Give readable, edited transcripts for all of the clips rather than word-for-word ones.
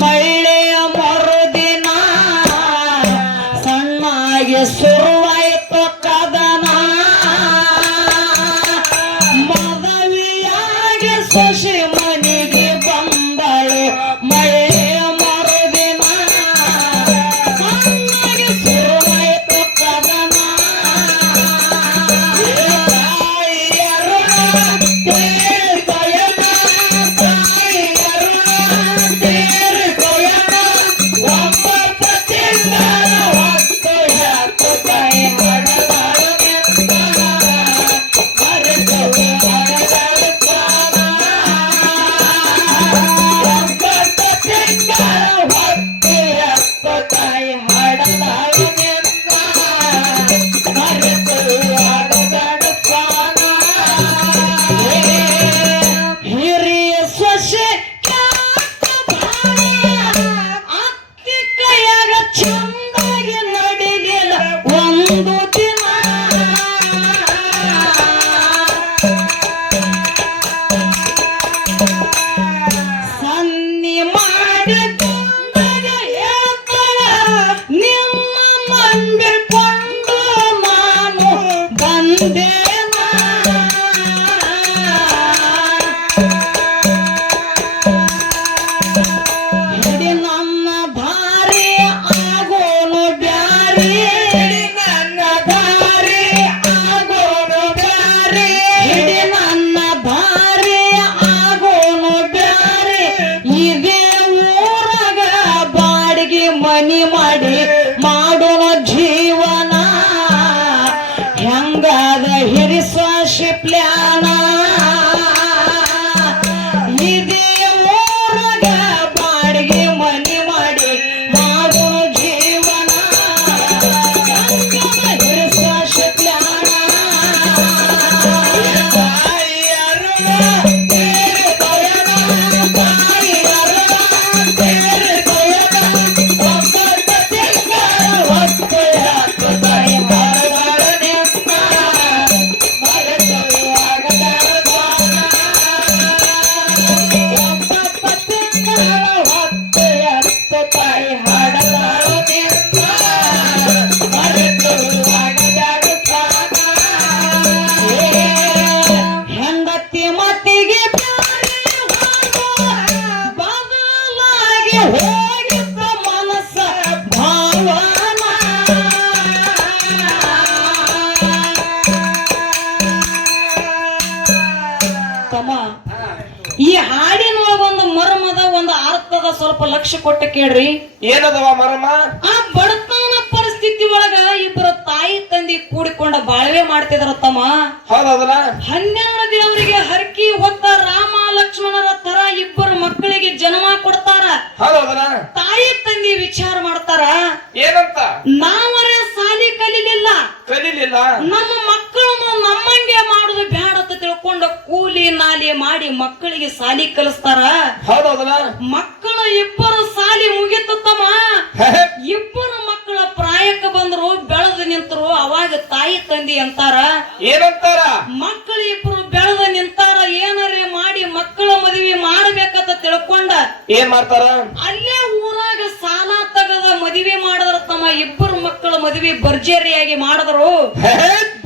ಮಳ್ಳೆಯ ಮರುದಿನ ಸಣ್ಣಾಗಿ ಶುರುವಾಯ್ತು ಕದನ ಮದುವೆಯಾಗಿ ಸೊಸೆ ಮನೆಗೆ ಬಂದಳು ಮಳ್ಳೆಯ ಮರುದಿನ ಸಣ್ಣಾಗಿ ಶುರುವಾಯ್ತು ಕದನ ಈ ಹಾಡಿನೊಳಗೊಂದು ಮರ್ಮದ ಒಂದು ಅರ್ಥದ ಸ್ವಲ್ಪ ಲಕ್ಷ್ಯ ಕೊಟ್ಟು ಕೇಳ್ರಿ. ಏನದವ ಮರ್ಮ? ಆ ಬಡತನ ಪರಿಸ್ಥಿತಿ ಒಳಗ ಇಬ್ಬರು ತಾಯಿ ತಂದಿ ಕೂಡಿಕೊಂಡ ಬಾಳ್ವೆ ಮಾಡ್ತಿದ್ರ ತಮ್ಮ. ಹೌದಲ್ಲ? 12 ದೇವರಿಗೆ ಹರಕಿ ಹೊತ್ತ ರಾಮ ಲಕ್ಷ್ಮಣರ ತರ ಇಬ್ಬರು ಮಕ್ಕಳಿಗೆ ಜನ್ಮ ಕೊಡ್ತಾರ. ಹೌದಲ್ಲ? ತಾಯಿ ತಂದಿ ವಿಚಾರ ಮಾಡ್ತಾರ, ಏನಂತ? ನಾವರೇ ಸಾಲಿ ಕಲಿಲಿಲ್ಲ, ನಮ್ಮ ಮಕ್ಕಳನ್ನು ನಮ್ಮಂಗೆ ಮಾಡುದು ಬ್ಯಾಡ ಅಂತ ತಿಳ್ಕೊಂಡು ಕೂಲಿ ನಾಲಿ ಮಾಡಿ ಮಕ್ಕಳಿಗೆ ಸಾಲಿ ಕಲಿಸ್ತಾರ. ಹೌದಲ್ಲ? ಮಕ್ಕಳು ಇಬ್ಬರು ಸಾಲಿ ಮುಗಿತು ತಮ್ಮ. ಇಬ್ಬರು ಮಕ್ಕಳ ಪ್ರಾಯಕ್ಕೆ ಬಂದ್ರು, ಬೆಳೆದು ನಿಂತರು. ಅವಾಗ ತಾಯಿ ತಂದಿ ಅಂತಾರ, ಏನಂತಾರ? ಮಕ್ಕಳು ಇಬ್ಬರು ಬೆಳೆದು ನಿಂತಾರ, ಏನಾರೇ ಮಾಡಿ ಮಕ್ಕಳ ಮದುವೆ ಮಾಡ್ಬೇಕಂತ ತಿಳ್ಕೊಂಡ ಏನ್ ಮಾಡ್ತಾರ? ಅಲ್ಲೇ ಊರಾಗ ಸಾಲ ತಗದ ಮದುವೆ ಮಾಡಿದ್ರ ತಮ್ಮ. ಇಬ್ಬರು ಮಕ್ಕಳ ಮದುವೆ ಭರ್ಜರಿಯಾಗಿ ಮಾಡಿದ್ರು.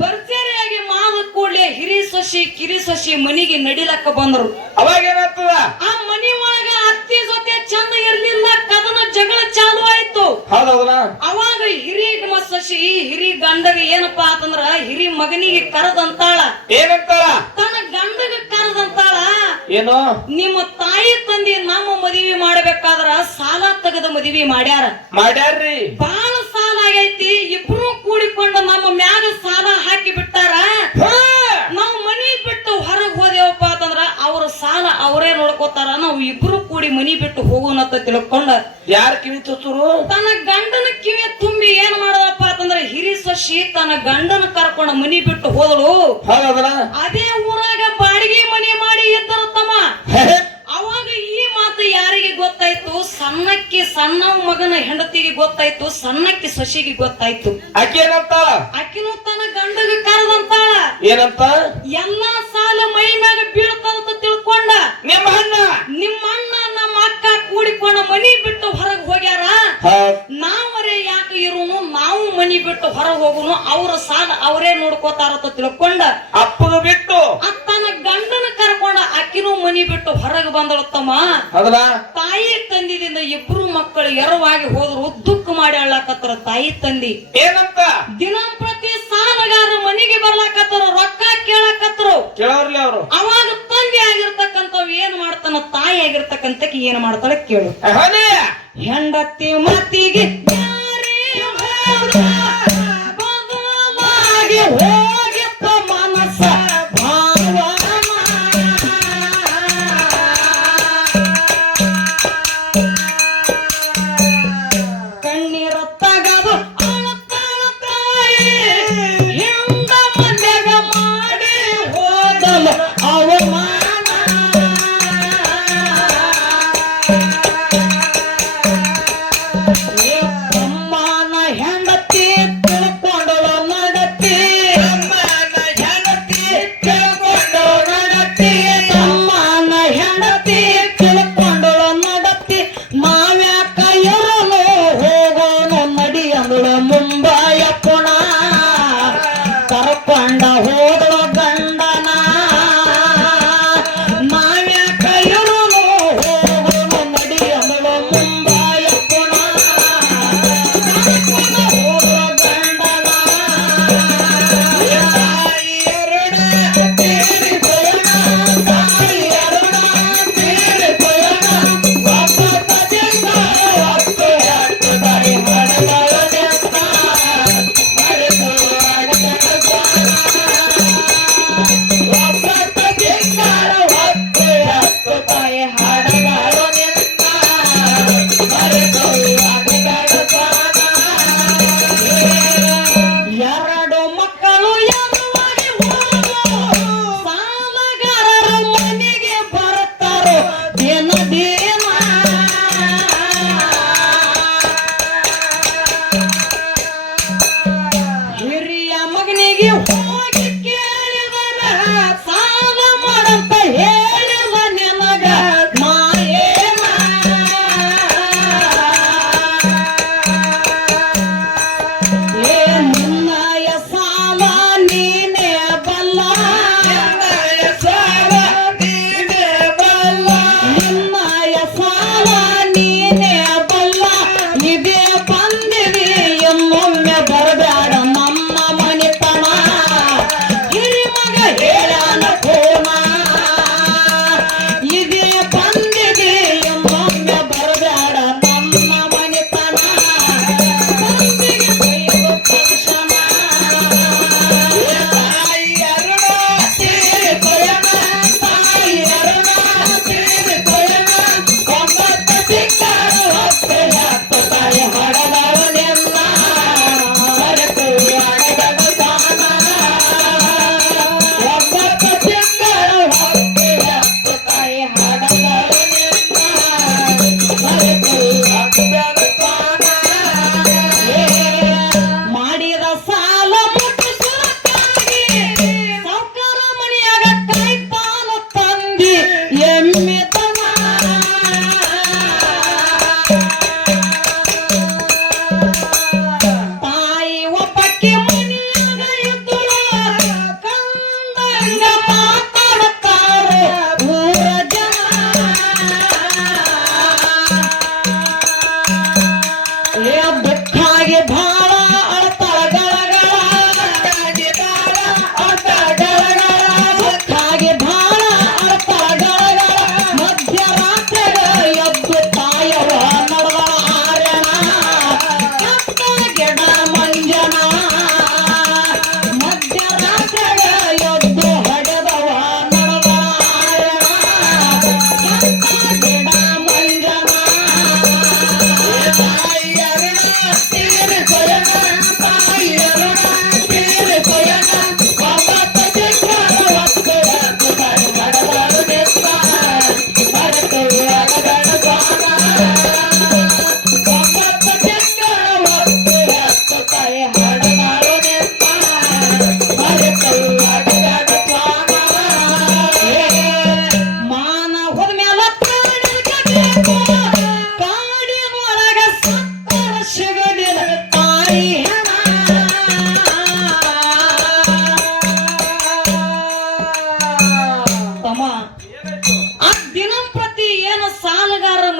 ಭರ್ಜರಿಯಾಗಿ ಮಾಡಿದ ಕೂಡಲೇ ಹಿರಿ ಸೊಸಿ ಕಿರಿ ಸೊಸಿ ಮನಿಗೆ ನಡಿಲಕ್ಕ ಬಂದ್ರು. ಅವಾಗ ಏನಾಗ್ತದ? ಆ ಮನಿ ಒಳಗ ಅತ್ತಿ ಜೊತೆ ಚಂದ ಇರ್ಲಿಲ್ಲ, ಕದನ ಜಗಳ ಚಾಲು ಆಯ್ತು. ಹೌದೌದಲ್ಲ? ಅವಾಗ ಹಿರಿ ಸೊಸಿ ಹಿರಿ ಗಂಡಗ ಏನಪ್ಪಾ ಅಂತಂದ್ರ ಹಿರಿ ಮಗನಿಗೆ ಕರದಂತಾಳ. ಏನಂತಾಳ? ತನ್ನ ಗಂಡಗ ಕರದಂತಾಳ, ಏನು ನಿಮ್ಮ ತಾಯಿ ತಂದಿ ನಮ್ಮ ಮದುವೆ ಮಾಡ್ಬೇಕಾದ್ರ ಸಾಲ ತೆಗೆದ ಮದುವೆ ಮಾಡ್ಯಾರ್ರಿ. ಬಾಳ ಸಾಲ ಆಗೈತಿ. ಇಬ್ರು ಕೂಡಿಕೊಂಡು ನಮ್ಮ ಮ್ಯಾಗ ಸಾಲ ಹಾಕಿ ಬಿಟ್ಟಾರ. ನಾವು ಮನಿ ಬಿಟ್ಟು ಹೊರಗ್ ಹೋದೇವಪ್ಪ ಅಂತಂದ್ರ ಅವ್ರ ಸಾಲ ಅವರೇ ನೋಡ್ಕೋತಾರ. ನಾವು ಇಬ್ರು ಕೂಡಿ ಮನಿ ಬಿಟ್ಟು ಹೋಗೋಣಂತ ತಿಳ್ಕೊಂಡ ಯಾರ ಕಿವಿ ತುತ್ತೂರು? ತನ್ನ ಗಂಡನ ಕಿವಿ ತುಂಬಿ ಏನ್ ಮಾಡದಪ್ಪ ಅಂತಂದ್ರ ಹಿರಿ ಸೊಸಿ ತನ್ನ ಗಂಡನ ಕರ್ಕೊಂಡ ಮನಿ ಬಿಟ್ಟು ಹೋದಳು. ಅದೇ ಊರಾಗ ಬಾಡಿಗೆ ಮನಿ ಮಾಡಿ ಇದ್ದರ ತಮ್ಮ. ಅವಾಗ ಈ ಮಾತು ಯಾರಿಗೆ ಗೊತ್ತಾಯ್ತು? ಸಣ್ಣಕ್ಕಿ ಸಣ್ಣ ಮಗನ ಹೆಂಡತಿಗೆ ಗೊತ್ತಾಯ್ತು, ಸಣ್ಣಕ್ಕಿ ಸೊಸಿಗೆ ಗೊತ್ತಾಯ್ತು. ಆಕಿನೂ ತನ್ನ ಗಂಡಗ ಕರೆದಂತಾಳ, ಏನಂತ? ಎಲ್ಲಾ ಸಾಲ ಮೈ ಮ್ಯಾಗ ಬೀಳ್ತದಂತ ತಿಳ್ಕೊಂಡ ನಿಮ್ಮ ಅಣ್ಣ ನಮ್ಮ ಅಕ್ಕ ಕೂಡಿ ಕರ್ಕೊಂಡ ಮನಿ ಬಿಟ್ಟು ಹೊರಗ್ ಹೋಗ್ಯಾರ ನಾವರೇ ಯಾಕೆ ಇರುನು ನಾವು ಮನಿ ಬಿಟ್ಟು ಹೊರಗ್ ಹೋಗುನು ಅವ್ರ ಸಾಲ ಅವರೇ ನೋಡ್ಕೋತಾರತ ತಿಳ್ಕೊಂಡ ಅಪ್ಪಗ ಬಿಟ್ಟು ತನ್ನ ಗಂಡನ ಕರ್ಕೊಂಡ ಅಕ್ಕಿನೂ ಮನಿ ಬಿಟ್ಟು ಹೊರಗೆ ಬಂದಳತ್ತಮ್ಮ ತಾಯಿ ತಂದಿದಿಂದ ಇಬ್ರು ಮಕ್ಕಳು ಎರವಾಗಿ ಹೋದ್ರು ದುಃಖ ಮಾಡಿ ಅಳ್ಳಾಕತ್ತಾರ ತಾಯಿ ತಂದಿ ಏನಂತ ದಿನಂಪ್ರತಿ ಸಾಲಗಾರ ಮನೆಗೆ ಬರ್ಲಾಕತ್ತಾರ ರೊಕ್ಕ ಕೇಳಾಕತ್ತರು ಕೇಳೋರ್ಲಿ ಅವರು ಅವಾಗ ತಂದೆ ಆಗಿರ್ತಕ್ಕಂಥವ್ ಏನ್ ಮಾಡ್ತಾನ ತಾಯಿ ಆಗಿರ್ತಕ್ಕಂಥಕ್ಕೆ ಏನ್ ಮಾಡ್ತಾಳೆ ಕೇಳು ಹೆಂಡತಿ ಮತಿಗೆ ಬದಲಾಗಿ ಹೋಗಿತ್ತ ಮನಸ್ಸ ಕಣ್ಣೀರ ತಗದು ಹಿಂದ ಮನೆಗ ಮಾಡಿ ಹೋದಲು ಅವಮಾನ ಅಮ್ಮನ ಹೆಂಡತಿ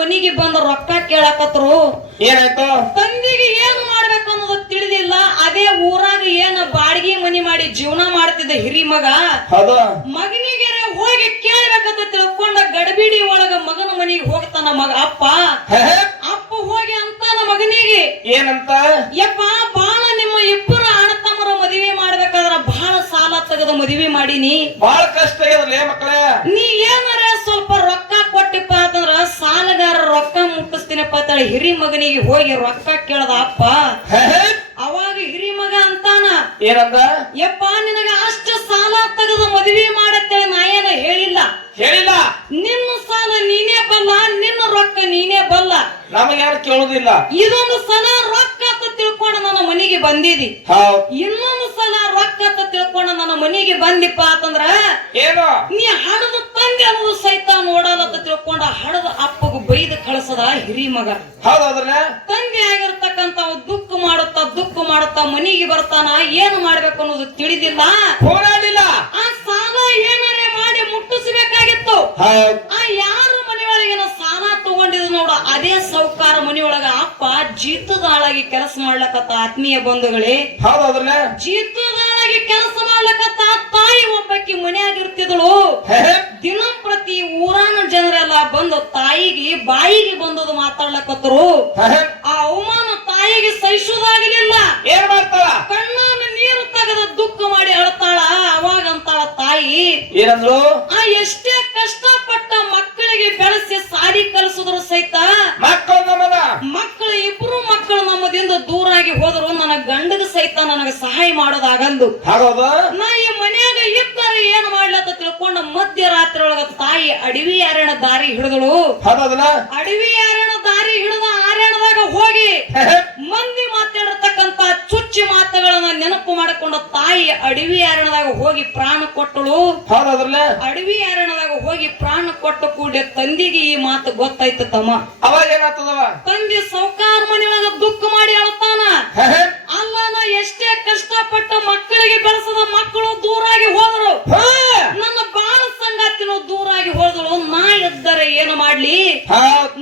ಮನಿಗೆ ಬಂದ ರೊಕ್ಕ ಕೇಳಕತ್ರು. ಏನಾಯ್ತು? ತಂದಿಗೆ ಏನು ಮಾಡ್ಬೇಕು ಅನ್ನೋದು ತಿಳಿದಿಲ್ಲ. ಅದೇ ಊರಾಗ ಏನ ಬಾಡಿಗೆ ಮನಿ ಮಾಡಿ ಜೀವನ ಮಾಡ್ತಿದ್ದ ಹಿರಿ ಮಗ ಮಗನಿಗೆ ಹೋಗಿ ಕೇಳ್ಬೇಕಂತ ತಿಳ್ಕೊಂಡ ಗಡಬಿಡಿ ಒಳಗ ಮಗನ ಮನಿಗೆ ಹೋಗ್ತಾನ ಮಗ ಅಪ್ಪ ಹೋಗಿ ಅಂತಾನ ಮಗನಿಗೆ ಏನಂತ? ಯಪ್ಪ ಬಾಳ ನಿಮ್ಮ ಇಬ್ಬರು ಅಣ್ಣತಮ್ಮರ ಮದುವೆ ಮಾಡ್ಬೇಕಾದ್ರ ಬಹಳ ಸಾಲ ತೆಗೆದು ಮದುವೆ ಮಾಡೀನಿ. ಬಹಳ ಕಷ್ಟ ಆಗ್ಯದಲ್ಲ ಮಕ್ಕಳೇ. ನೀ ಏನಾರ ಸ್ವಲ್ಪ ರೊಕ್ಕ ಕೊಟ್ಟಿಪ್ಪ ಅಂತಂದ್ರ ಸಾಲಗಾರ ರೊಕ್ಕ ಮುಟ್ಟಿಸ್ತೀನಪ್ಪ ಅಂತೇಳಿ ಹಿರಿ ಮಗನಿಗೆ ಹೋಗಿ ರೊಕ್ಕ ಕೇಳದ ಅಪ್ಪ. ಅವಾಗ ಹಿರಿ ಮಗ ಅಂತಾನ ಏನಂದ? ಯಪ್ಪ ನಿನಗ ಅಷ್ಟು ಸಾಲ ತೆಗೆದು ಮದುವೆ ಮಾಡತ್ತೇಳಿ ನಾ ಏನ ಹೇಳಿಲ್ಲ. ನಿನ್ನ ಸಾಲ ನೀನೇ ಬಲ್ಲ, ನಿನ್ನ ರೊಕ್ಕ ನೀನೇ ಬಲ್ಲ, ನಮಗ್ಯಾರು ಕೇಳುದಿಲ್ಲ. ಇದೊಂದು ಸಲ ರೊಕ್ಕ ಅಂತ ತಿಳ್ಕೊಂಡು ನನ್ನ ಮನೆಗೆ ಬಂದಿದಿ, ಇನ್ನೊಂದು ಸಲ ರೊಕ್ಕ ಅಂತ ತಿಳ್ಕೊಂಡು ನನ್ನ ಮನೆಗೆ ಬಂದಿಪ್ಪ ಅಂತಂದ್ರ ಏನು ನೀ ಹಡದ ತಂದೆ ಅನ್ನೋದು ಸಹಿತ ನೋಡಲ್ಲ ತಿಳ್ಕೊಂಡ ಹಡದ ಅಪ್ಪಗ ಬೈದು ಕಳಿಸದ ಹಿರಿ ಮಗ. ತಂದೆ ಆಗಿರ್ತಕ್ಕಂತ ದುಃಖ ಮಾಡುತ್ತಾ ಮನೆಗೆ ಬರ್ತಾನ. ಏನು ಮಾಡ್ಬೇಕು ಅನ್ನೋದು ತಿಳಿದಿಲ್ಲ. ಆ ಸಾಲ ಏನಾರೇ ಮಾಡಿ ಮುಟ್ಟಿಸಬೇಕಾಗಿತ್ತು. ಆ ಯಾರ ಮನೆಯೊಳಗಿನ ಸಾಲ ತಗೊಂಡಿದ್ ನೋಡ ಅದೇ ಸೌಕಾರ ಮನೆಯೊಳಗ ಅಪ್ಪ ಜೀತದಾಳಾಗಿ ಕೆಲಸ ಮಾಡ್ಲಕತ್ತ. ಆತ್ಮೀಯ ಬಂಧುಗಳೇ, ಜೀತದಾಳಾಗಿ ಕೆಲಸ ಮಾಡ್ಲಕತ್ತ ತಾಯಿ ಒಬ್ಬಾಕಿ ಮನೆಯಾಗಿರ್ತಿದಳು. ದಿನಂಪ್ರತಿ ಊರಾನ ಜನರೆಲ್ಲ ಬಂದು ತಾಯಿಗೆ ಬಾಯಿಗೆ ಬಂದದು ಮಾತಾಡ್ಲಕತ್ತರು. ಆ ಅವಮಾನ ತಾಯಿಗೆ ಸಹಿಸುವುದಾಗಲಿಲ್ಲ. ಏನ್ ಮಾಡ್ತಾಳ? ಕಣ್ಣಾನ ನೀರು ತೆಗೆದ ದುಃಖ ಮಾಡಿ ಅಳ್ತಾಳ. ಅವಾಗ ಅಂತಾಳ ತಾಯಿ ಏನಂದ್ರು? ಆ ಎಷ್ಟೇ ಕಷ್ಟಪಟ್ಟ ಮಕ್ಕಳಿಗೆ ಬೆಳೆಸಿ ಸಾಲಿ ಕಲಿಸಿದ್ರು ಸಹಿತ ಮಕ್ಕಳು ಇಬ್ರು ಮಕ್ಕಳು ನಮ್ಮದಿಂದ ದೂರಾಗಿ ಹೋದ್ರು ನನ್ನ ಗಂಡಗ ಸಹಿತ ನನಗೆ ಸಹಾಯ ಮಾಡೋದಾಗಲ್ದು. ನಾ ಈ ಮನ್ಯಾಗ ಇದ್ದಾರೆ ಏನ್ ಮಾಡ್ಲತ್ತ ತಿಳ್ಕೊಂಡ ಮಧ್ಯರಾತ್ರಿ ಒಳಗ ತಾಯಿ ಅಡವಿ ಅರಣ್ಯ ದಾರಿ ಹಿಡಿದಳು. ಅಡವಿ ಅರಣ್ಯ ದಾರಿ ಹಿಡಿದ ಅರಣ್ಯದಾಗ ಹೋಗಿ ಮಂದಿ ಮಾತಾಡಿರ್ತಕ್ಕಂತ ಚುಚ್ಚಿ ಮಾತುಗಳನ್ನ ನೆನಪು ಮಾಡಿಕೊಂಡ ತಾಯಿ ಅಡವಿ ಅರಣ್ಯದಾಗ ಹೋಗಿ ಪ್ರಾಣ ಕೊಟ್ಟಳು. ಅಡವಿ ಅರಣ್ಯದಾಗ ಹೋಗಿ ಪ್ರಾಣ ಕೊಟ್ಟು ಕೂಡಲೇ ತಂದಿಗೆ ಈ ಮಾತು ಗೊತ್ತಾಯ್ತು ತಮ್ಮ. ಅವಾಗ ಏನಾಗ್ತದವ? ತಂದೆ ಸೌಕಾರ ಮನೆಯೊಳಗ ದುಃಖ ಮಾಡಿ ಅಳ್ತಾನ. ಅಲ್ಲ ನಾ ಎಷ್ಟೇ ಕಷ್ಟಪಟ್ಟ ಮಕ್ಕಳಿಗೆ ಬೆಳೆಸದ ಮಕ್ಕಳು ದೂರಾಗಿ ಹೋದ್ರು, ನನ್ನ ಬಾಳ ಸಂಗಾತಿನೂ ದೂರಾಗಿ ಹೋದಳು. ನಾ ಎದ್ದರೆ ಏನು ಮಾಡ್ಲಿ?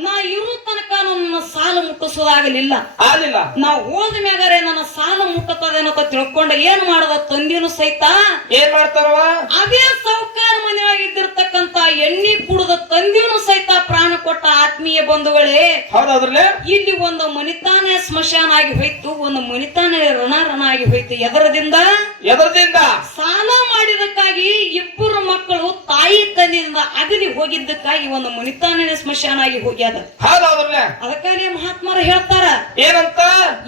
ನಾ ಇರು ತನಕ ನನ್ನ ಸಾಲ ಮುಟ್ಟಿಸೋದಾಗಲಿಲ್ಲ. ನಾ ಹೋದ ಮ್ಯಾಗಾರೆ ನನ್ನ ಸಾಲ ಮುಟ್ಟತದೇನೋ ತಿಳ್ಕೊಂಡ ಏನ್ ಮಾಡದ ತಂದಿನೂ ಸಹಿತ ಏನ್ ಮಾಡ್ತಾರವ? ಅದೇ ಸೌಕಾರ ಮನೆಯಾಗಿದ್ದಿರ್ತಕ್ಕಂತ ಎಣ್ಣೆ ಕುಡಿದ ತಂದಿನೂ ಸಹಿತ ಪ್ರಾಣ ಕೊಟ್ಟ. ಆತ್ಮೀಯ ಬಂಧುಗಳೇ, ಇಲ್ಲಿ ಒಂದು ಮನಿತಾನೆ ಸ್ಮಶಾನ ಆಗಿ ಹೋಯ್ತು, ಒಂದು ಮನಿತಾನೆ ರಣ ಆಗಿ ಹೋಯ್ತು. ಎದರದಿಂದ ಸಾಲ ಮಾಡಿದಕ್ಕಾಗಿ ಇಬ್ಬರು ಮಕ್ಕಳು ತಾಯಿ ತಂದೆಯಿಂದ ಅಗಲಿ ಹೋಗಿದ್ದಕ್ಕಾಗಿ ಒಂದು ಮನಿತಾನೆ ಸ್ಮಶಾನ ಆಗಿ ಹೋಗ್ಯದ. ಅದಕ್ಕಾಗಿ ಮಹಾತ್ಮರು ಹೇಳ್ತಾರ ಏನಂತ?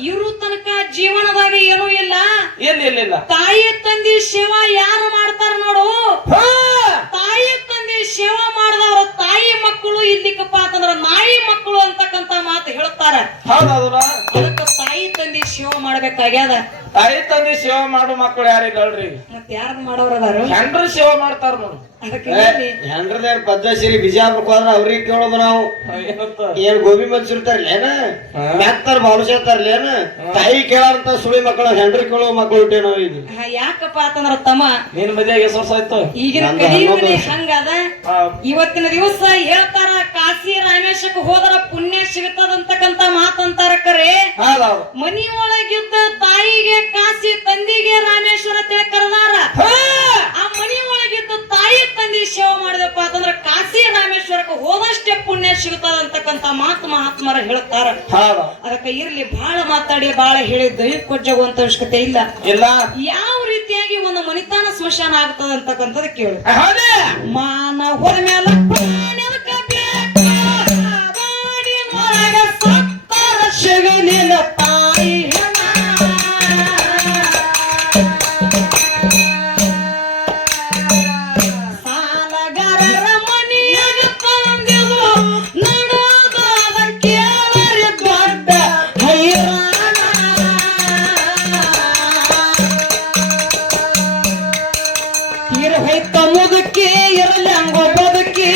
ಇರು ತನಕ ಜೀವನದಾಗ ಏನೂ ಇಲ್ಲ. ತಾಯಿ ತಂದೆ ಸೇವಾ ಯಾರು ಮಾಡ್ತಾರ ನೋಡು, ತಾಯಿ ತಂದೆ ಸೇವಾ ಮಾಡಿದವರು ತಾಯಿ ಮಕ್ಕಳು ಇಲ್ಲಿಕಪ್ಪ ಅಂತಂದ್ರ ನಾಯಿ ಮಕ್ಕಳು ಅಂತಕ್ಕಂತ ಮಾತು ಹೇಳ್ತಾರ. ಅದಕ್ಕೆ ತಾಯಿ ತಂದೆ ಸೇವಾ ಮಾಡ್ಬೇಕಾಗ್ಯದ. ತಾಯಿ ತಂದೆ ಸೇವಾ ಮಾಡೋ ಮಕ್ಕಳು ಯಾರಿಲ್ಲಲ್ರಿ? ಮತ್ ಯಾರು ಮಾಡೋರದಾರು? ಹೆಂಡ್ರು ಸೇವಾ ಮಾಡ್ತಾರ ನೋಡು. ಹೆಂಡ್ರದಾರ ಪದ್ಮಶ್ರೀ ಬಿಜಾಪುರಕ್ಕೆ ಹೋದ್ರ ಅವ್ರಿಗೆ ಕೇಳೋದು ನಾವು. ಏನ್ ಗೋಬಿ ಮಂಚೂರ್ತಾರಲ್ಲ ಏನ ಮ್ಯಾಕ್ತಾರ ಬಾಲುಸೇತಾರಲ್ಲ ಏನ ತಾಯಿ ಕೇಳಾರಂತ ಸುಳಿ ಮಕ್ಕಳು ಹೆಂಡ್ರ ಕೇಳೋ ಮಕ್ಕಳು ಹುಟ್ಟೆ ನಾವು ಈಗ. ಯಾಕಪ್ಪ ಅಂತಂದ್ರ ತಮ್ಮ ನಿನ್ ಮದ್ವೆಗೆ ಎಷ್ಟು ವರ್ಷ ಆಯ್ತು? ಈಗಿನ ಕಲಿಯುಗನೇ ಹಂಗದ. ಇವತ್ತಿನ ದಿವಸ ಹೇಳ್ತಾರ ಕಾಶಿ ರಾಮೇಶಕ್ಕೆ ಹೋದ್ರ ಪುಣ್ಯ ಸಿಗುತ್ತದಂತಕ್ಕಂತ ಮಾತಂತಾರ. ಕರೆ ಮನಿ ಒಳಗಿದ್ದ ತಾಯಿಗೆ ಕಾಶಿ, ತಂದಿಗೆ ರಾಮೇಶ್ವರ ತಿಳಿ ಕರೆದಾರ. ಆ ಮನಿ ಒಳಗಿದ್ದ ತಾಯಿ ತಂದೆ ಸೇವೆ ಮಾಡಿದಪ್ಪ ಅಂತಂದ್ರ ಕಾಶಿ ರಾಮೇಶ್ವರಕ್ಕೆ ಹೋದಷ್ಟೇ ಪುಣ್ಯ ಸಿಗುತ್ತದಂತಕ್ಕಂತ ಮಾತು ಮಹಾತ್ಮರ ಹೇಳ್ತಾರ. ಅದಕ್ಕೆ ಇರ್ಲಿ, ಬಹಳ ಮಾತಾಡಿ ಬಹಳ ಹೇಳಿ ದೈವ ಕೊಜ್ಜಗುವಂತ ಅವಶ್ಯಕತೆ ಇಲ್ಲ. ಯಾವ ರೀತಿಯಾಗಿ ಒಂದು ಮನಿತಾನ ಸ್ಮಶಾನ ಆಗ್ತದಂತಕ್ಕಂಥದ್ದು ಕೇಳು. ಮಾನ ಹೋದ ಮೇಲೆ ಶಗಲಿನ ತಾಯಿ ಸಾಲಗಾರರ ಮನೆಯಾಗ ತಂದಿದು ನಡೋದಾದ ಕೇಳರಿ ದೊಡ್ಡ ಹೈರಾಣ. ತೀರ ಹೋಯ್ತ ಮುದುಕಿ ಇರಲಿ ಹಂಗೋ ಬದುಕಿ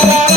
ಮಗನ